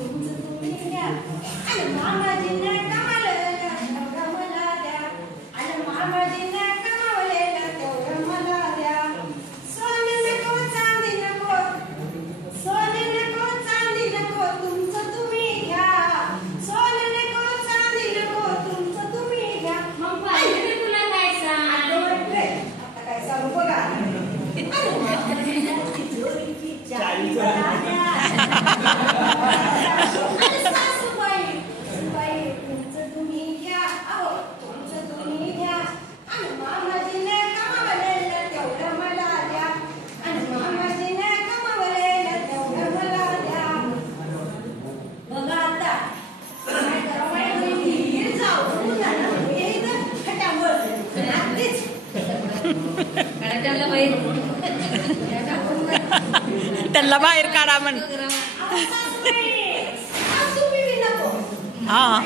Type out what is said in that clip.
तुमचं तुम्ही घ्या आणि मामाजींना कमावलेलं तेवढं मला द्या आणि मामाजींना कमावलेलं तेवढं मला द्या सोनं नको चांदी नको सोनं नको चांदी नको तुमचं तुम्ही घ्या सोनं नको चांदी नको तुमचं तुम्ही घ्या मग पाहिजे तुला काय सांग आता काय सांगू बघा त्यांना बाहेर काढा म्हण हा